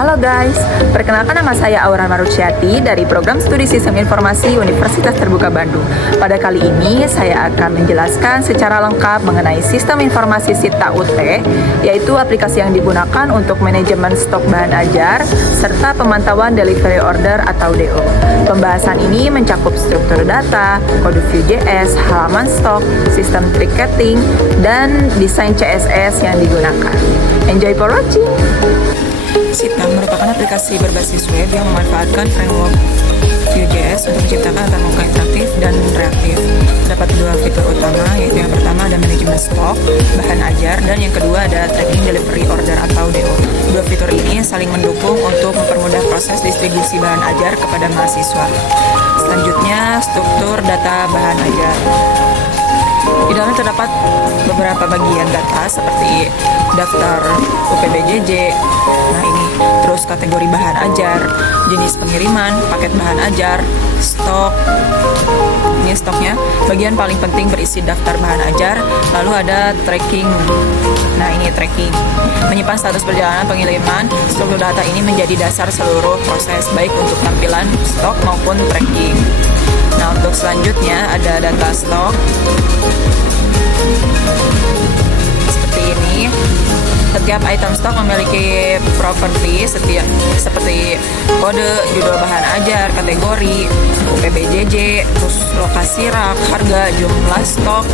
Halo guys, perkenalkan nama saya Aura Maruciati dari Program Studi Sistem Informasi Universitas Terbuka Bandung. Pada kali ini saya akan menjelaskan secara lengkap mengenai Sistem Informasi SITA UT, yaitu aplikasi yang digunakan untuk manajemen stok bahan ajar serta pemantauan delivery order atau DO. Pembahasan ini mencakup struktur data, kode Vue.js, halaman stok, sistem ticketing, dan desain CSS yang digunakan. Enjoy for watching! SITA merupakan aplikasi berbasis web yang memanfaatkan framework Vue.js untuk menciptakan antarmuka interaktif dan reaktif. Terdapat dua fitur utama, yaitu yang pertama ada manajemen stok, bahan ajar, dan yang kedua ada tracking delivery order atau DO. Dua fitur ini saling mendukung untuk mempermudah proses distribusi bahan ajar kepada mahasiswa. Selanjutnya, struktur data bahan ajar. Di dalamnya terdapat beberapa bagian data seperti daftar UPBJJ, nah ini, terus kategori bahan ajar, jenis pengiriman, paket bahan ajar, stok, ini stoknya. Bagian paling penting berisi daftar bahan ajar, lalu ada tracking, nah ini tracking, menyimpan status perjalanan pengiriman. Struktur data ini menjadi dasar seluruh proses, baik untuk tampilan stok maupun tracking. Nah, untuk selanjutnya ada data stok seperti ini. Setiap item stok memiliki properti seperti kode, judul bahan ajar, kategori, UPBJJ, terus lokasi rak, harga, jumlah stok,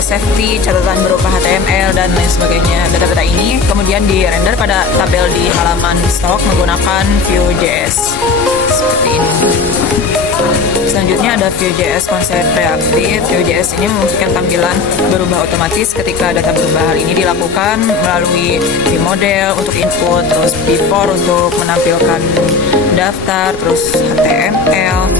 safety, catatan berupa HTML, dan lain sebagainya. Data-data ini kemudian di-render pada tabel di halaman stok menggunakan Vue.js seperti ini. Selanjutnya ada Vue.js konsep reaktif. Vue.js ini memungkinkan tampilan berubah otomatis ketika data berubah. Hal ini dilakukan melalui model untuk input, terus before untuk menampilkan daftar, terus HTML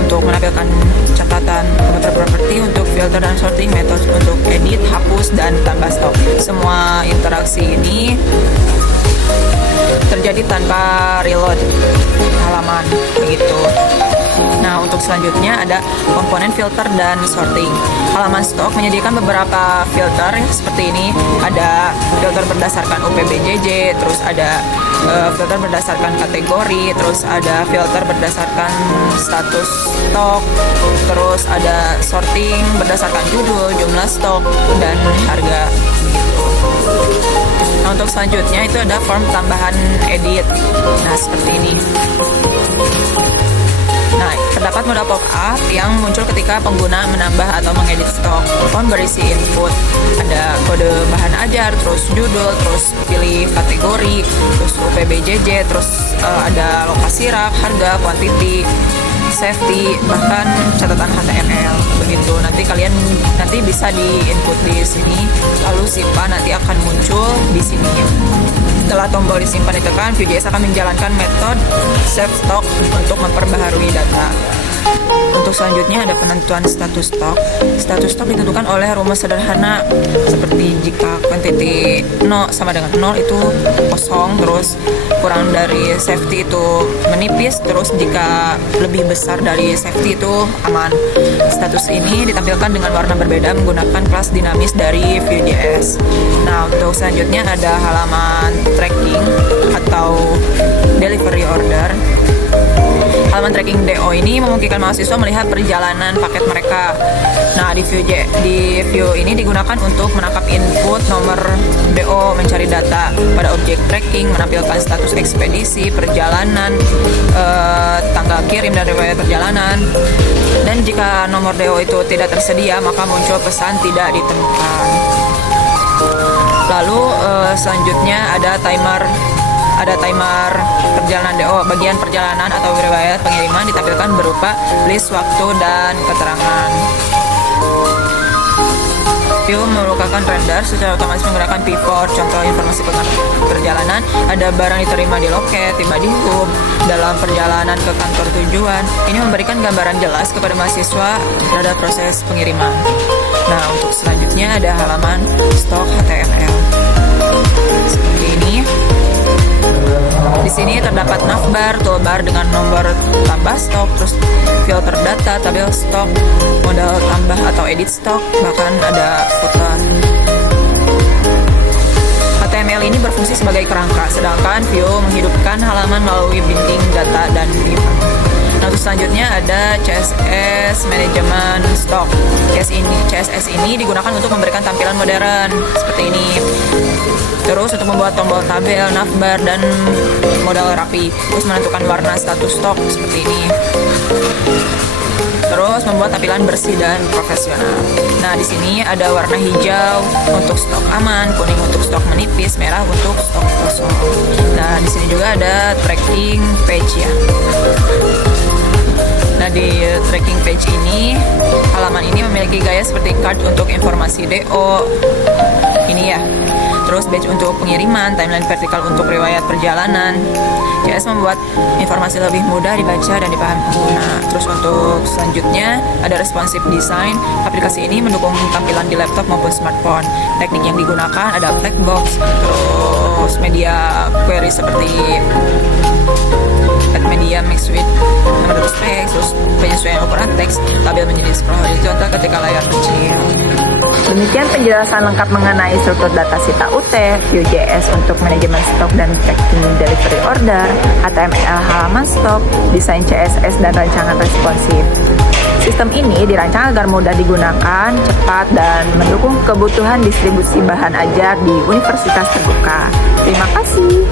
untuk menampilkan catatan, komputer property untuk filter dan sorting, metode untuk edit, hapus, dan tambah stok. Semua interaksi ini terjadi tanpa reload halaman, begitu. Nah, untuk selanjutnya ada komponen filter dan sorting. Halaman stok menyediakan beberapa filter seperti ini. Ada filter berdasarkan UPBJJ, terus ada filter berdasarkan kategori, terus ada filter berdasarkan status stok, terus ada sorting berdasarkan judul, jumlah stok, dan harga. Nah, untuk selanjutnya itu ada form tambahan edit. Nah, seperti ini. Nah, terdapat modal pop-up yang muncul ketika pengguna menambah atau mengedit stok. Form berisi input, ada kode bahan ajar, terus judul, terus pilih kategori, terus UPBJJ, terus ada lokasi rak, harga, quantity, safety, bahkan catatan HTML, begitu. Nanti bisa di input di sini, lalu simpan nanti akan muncul di sini. Setelah tombol disimpan ditekan, Vue.js akan menjalankan metode save stock untuk memperbaharui data. Untuk selanjutnya ada penentuan status stok. Status stok ditentukan oleh rumus sederhana seperti jika quantity 0 sama dengan 0 itu kosong, terus kurang dari safety itu menipis, terus jika lebih besar dari safety itu aman. Status ini ditampilkan dengan warna berbeda menggunakan kelas dinamis dari Vue.js. Nah, untuk selanjutnya ada halaman tracking atau delivery order. Halaman tracking DO ini memungkinkan mahasiswa melihat perjalanan paket mereka. Nah, di Vue ini digunakan untuk menangkap input nomor DO, mencari data pada objek tracking, menampilkan status ekspedisi, perjalanan, tanggal kirim dan riwayat perjalanan. Dan jika nomor DO itu tidak tersedia, maka muncul pesan tidak ditemukan. Lalu selanjutnya ada timer perjalanan DO. Bagian perjalanan atau riwayat pengiriman ditampilkan berupa list waktu dan keterangan. Vue merupakan render secara otomatis menggunakan pivot. Contoh informasi perjalanan, ada barang diterima di loket, tiba di hub, dalam perjalanan ke kantor tujuan. Ini memberikan gambaran jelas kepada mahasiswa terhadap proses pengiriman. Nah, untuk selanjutnya ada halaman stok HTML. Seperti ini. Di sini terdapat navbar, toolbar dengan nomor tambah stok, terus filter data, tabel stok, modal tambah atau edit stok, bahkan ada footer. HTML ini berfungsi sebagai kerangka, sedangkan Vue menyesuaikan halaman melalui binding data dan div. Nah, untuk selanjutnya ada CSS Manajemen Stok. CSS ini digunakan untuk memberikan tampilan modern seperti ini. Terus untuk membuat tombol tabel, navbar, dan modal rapi. Terus menentukan warna status stok seperti ini. Terus membuat tampilan bersih dan profesional. Nah, di sini ada warna hijau untuk stok aman, kuning untuk stok menipis, merah untuk stok kosong. Nah, di sini juga ada tracking page ya. Nah, di tracking page ini, halaman ini memiliki gaya seperti card untuk informasi DO. Ini ya. Terus badge untuk pengiriman, timeline vertikal untuk riwayat perjalanan. CS membuat informasi lebih mudah dibaca dan dipahami pengguna. Terus untuk selanjutnya ada responsive design. Aplikasi ini mendukung tampilan di laptop maupun smartphone. Teknik yang digunakan ada black box, terus media query seperti add media mix with terus teks, terus penyesuaian ukuran teks, tabel menjadi scroll horizontal ketika layar kecil. Demikian penjelasan lengkap mengenai struktur data Sita UT, Vue.js untuk manajemen stok dan tracking delivery order, HTML halaman stok, desain CSS, dan rancangan responsif. Sistem ini dirancang agar mudah digunakan, cepat, dan mendukung kebutuhan distribusi bahan ajar di Universitas Terbuka. Terima kasih.